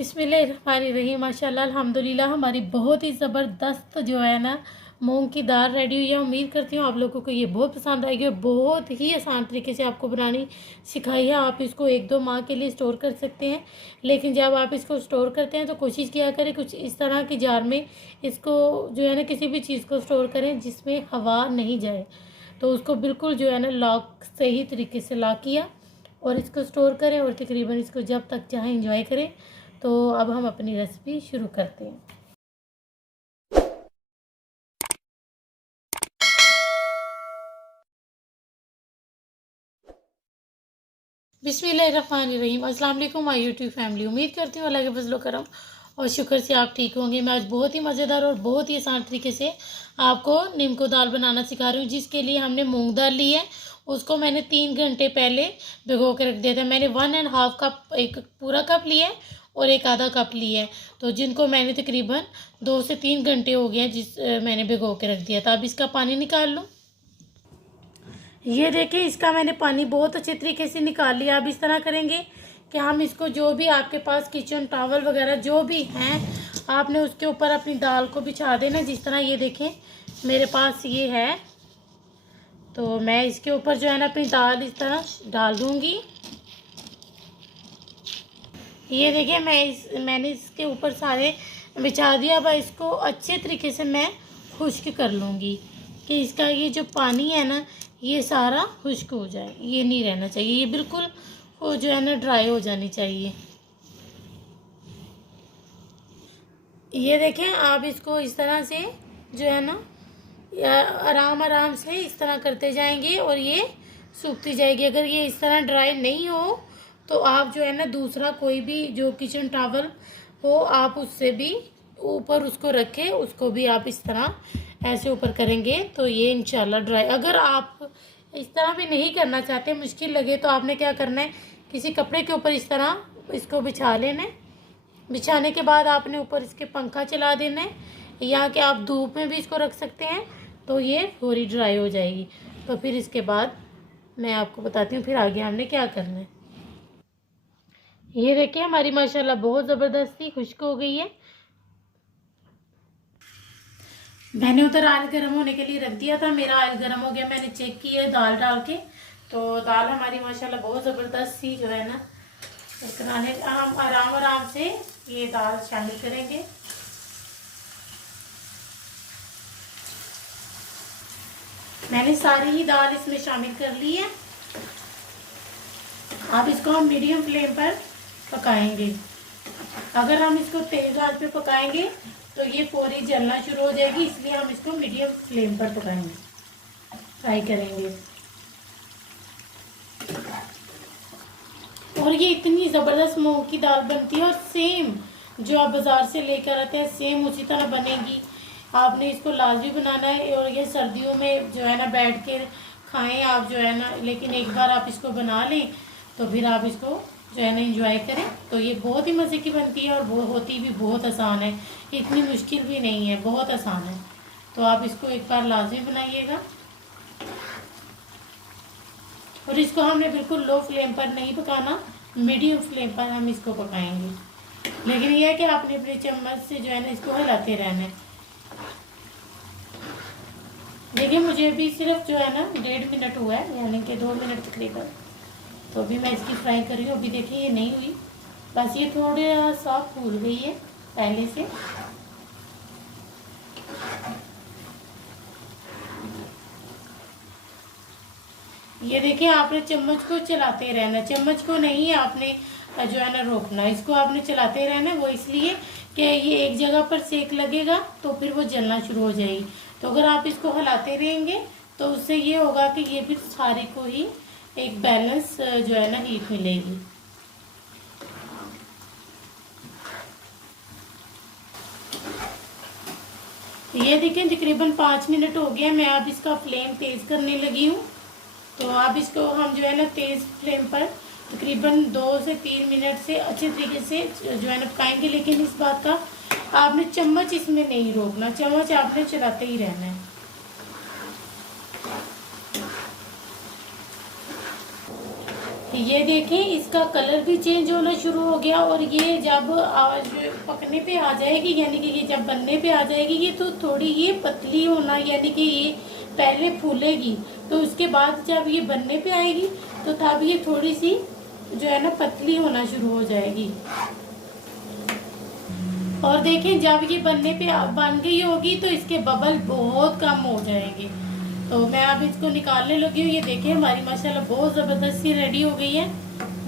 बिस्मिल्लाहिर्रहमानिर्रहीम। माशाल्लाह अल्हम्दुलिल्लाह हमारी बहुत ही ज़बरदस्त जो है ना मूंग की दाल रेडी हुई है। उम्मीद करती हूँ आप लोगों को ये बहुत पसंद आएगी और बहुत ही आसान तरीके से आपको बनानी सिखाई है। आप इसको 1-2 माह के लिए स्टोर कर सकते हैं, लेकिन जब आप इसको स्टोर करते हैं तो कोशिश किया करें कुछ इस तरह की जार में इसको जो है ना किसी भी चीज़ को स्टोर करें जिसमें हवा नहीं जाए। तो उसको बिल्कुल जो है ना लॉक सही तरीके से लॉक किया और इसको स्टोर करें और तकरीबन इसको जब तक चाहे इंजॉय करें। तो अब हम अपनी रेसिपी शुरू करते हैं। बिस्मिल्लाहिर्रहमानिर्रहीम। अस्सलाम वालेकुम माय यूट्यूब फैमिली। उम्मीद करती हूँ अल्लाह के फजलो करम और शुक्र से आप ठीक होंगे। मैं आज बहुत ही मज़ेदार और बहुत ही आसान तरीके से आपको नीम को दाल बनाना सिखा रही हूँ, जिसके लिए हमने मूंग दाल ली है। उसको मैंने 3 घंटे पहले भिगो के रख दिया था। मैंने 1.5 कप, एक पूरा कप लिया है और एक आधा कप लिया है, तो जिनको मैंने तकरीबन 2 से 3 घंटे हो गए हैं मैंने भिगो के रख दिया था। अब इसका पानी निकाल लूँ। ये देखिए, इसका मैंने पानी बहुत अच्छे तरीके से निकाल लिया। अब इस तरह करेंगे कि हम इसको, जो भी आपके पास किचन टॉवल वगैरह जो भी हैं, आपने उसके ऊपर अपनी दाल को बिछा देना। जिस तरह ये देखें मेरे पास ये है, तो मैं इसके ऊपर जो है ना अपनी दाल इस तरह डाल दूँगी। ये देखिए मैंने इसके ऊपर सारे बिछा दिया। अब इसको अच्छे तरीके से मैं खुश्क कर लूँगी कि इसका ये जो पानी है ना ये सारा खुश्क हो जाए। ये नहीं रहना चाहिए, ये बिल्कुल वो जो है ना ड्राई हो जानी चाहिए। ये देखें, आप इसको इस तरह से जो है ना आराम आराम से इस तरह करते जाएंगे और ये सूखती जाएगी। अगर ये इस तरह ड्राई नहीं हो तो आप जो है ना दूसरा कोई भी जो किचन टॉवल हो आप उससे भी ऊपर उसको रखें, उसको भी आप इस तरह ऐसे ऊपर करेंगे तो ये इंशाल्लाह ड्राई। अगर आप इस तरह भी नहीं करना चाहते, मुश्किल लगे, तो आपने क्या करना है, किसी कपड़े के ऊपर इस तरह इसको बिछा लेना है। बिछाने के बाद आपने ऊपर इसके पंखा चला देना है, या कि आप धूप में भी इसको रख सकते हैं, तो ये पूरी ड्राई हो जाएगी। तो फिर इसके बाद मैं आपको बताती हूँ फिर आगे हमने क्या करना है। ये देखिए हमारी माशाल्लाह बहुत ज़बरदस्ती खुश्क हो गई है। मैंने उधर ऑयल गर्म होने के लिए रख दिया था, मेरा ऑयल गर्म हो गया। मैंने चेक किया दाल डाल के, तो दाल हमारी माशाल्लाह बहुत ज़बरदस्त सी जो है ना बनाने। हम आराम आराम से ये दाल शामिल करेंगे। मैंने सारी ही दाल इसमें शामिल कर ली है। अब इसको हम मीडियम फ्लेम पर पकाएंगे। अगर हम इसको तेज आंच पे पकाएंगे तो ये फौरी जलना शुरू हो जाएगी, इसलिए हम इसको मीडियम फ्लेम पर पकाएंगे, फ्राई करेंगे। और ये इतनी ज़बरदस्त मूंग की दाल बनती है और सेम जो आप बाज़ार से लेकर आते हैं सेम उसी तरह बनेगी। आपने इसको लाजमी बनाना है और ये सर्दियों में जो है ना बैठ के खाएं आप जो है ना, लेकिन एक बार आप इसको बना लें तो फिर आप इसको जो है ना इंजॉय करें। तो ये बहुत ही मज़े की बनती है और वो होती भी बहुत आसान है, इतनी मुश्किल भी नहीं है, बहुत आसान है। तो आप इसको एक बार लाजमी बनाइएगा। और इसको हमने बिल्कुल लो फ्लेम पर नहीं पकाना, मीडियम फ्लेम पर हम इसको पकाएंगे। लेकिन यह है कि आपने अपने चम्मच से जो है ना इसको हिलाते रहना है। देखिए मुझे अभी सिर्फ जो है ना 1.5 मिनट हुआ है, यानी कि 2 मिनट तकरीबन। तो अभी मैं इसकी फ्राई कर रही हूँ। अभी देखिए ये नहीं हुई, बस ये थोड़ा सा फूल गई है पहले से। ये देखिए आपने चम्मच को चलाते रहना, चम्मच को नहीं आपने जो है ना रोकना, इसको आपने चलाते रहना। वो इसलिए कि ये एक जगह पर सेक लगेगा तो फिर वो जलना शुरू हो जाएगी। तो अगर आप इसको हिलाते रहेंगे तो उससे ये होगा कि ये फिर सारे को ही एक बैलेंस जो है ना हीट मिलेगी। ये देखिए तकरीबन 5 मिनट हो गया, मैं अब इसका फ्लेम तेज़ करने लगी हूँ। तो अब इसको हम जो है ना तेज़ फ्लेम पर तकरीबन 2 से 3 मिनट से अच्छे तरीके से जो है ना पकाएंगे। लेकिन इस बात का आपने चम्मच इसमें नहीं रोकना, चम्मच आपने चलाते ही रहना है। ये देखें इसका कलर भी चेंज होना शुरू हो गया, और ये जब आज पकने पे आ जाएगी, यानी कि ये जब बनने पे आ जाएगी, ये तो थोड़ी ये पतली होना, यानी कि ये पहले फूलेगी, तो उसके बाद जब ये बनने पे आएगी तो तब ये थोड़ी सी जो है ना पतली होना शुरू हो जाएगी। और देखें जब ये बनने पे बन गई होगी तो इसके बबल बहुत कम हो जाएंगे। तो मैं अब इसको निकालने लगी हूँ। ये देखें हमारी माशाल्लाह बहुत ज़बरदस्त सी रेडी हो गई है।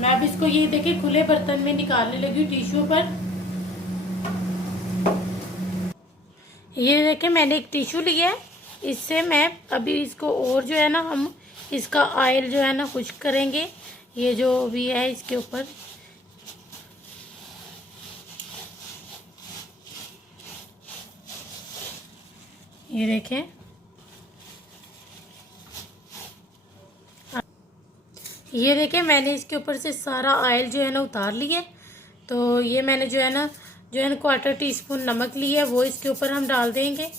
मैं अब इसको ये देखें खुले बर्तन में निकालने लगी हूँ टिश्यू पर। ये देखें मैंने एक टिश्यू लिया है, इससे मैं अभी इसको और जो है ना हम इसका ऑयल जो है ना खुश्क करेंगे। ये जो भी है इसके ऊपर ये देखें, ये देखें मैंने इसके ऊपर से सारा ऑयल जो है ना उतार लिया है। तो ये मैंने जो है ना 1/4 टीस्पून नमक लिया है, वो इसके ऊपर हम डाल देंगे।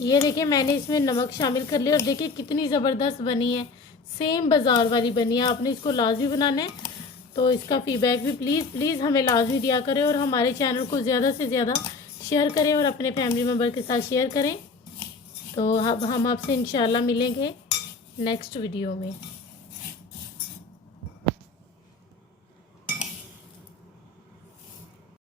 ये देखिए मैंने इसमें नमक शामिल कर लिया, और देखिए कितनी ज़बरदस्त बनी है, सेम बाज़ार वाली बनी है। आपने इसको लाजमी बनाना है। तो इसका फीडबैक भी प्लीज़ हमें लाजमी दिया करें, और हमारे चैनल को ज़्यादा से ज़्यादा शेयर करें और अपने फैमिली मेम्बर के साथ शेयर करें। तो अब हम आपसे इंशाल्लाह मिलेंगे नेक्स्ट वीडियो में।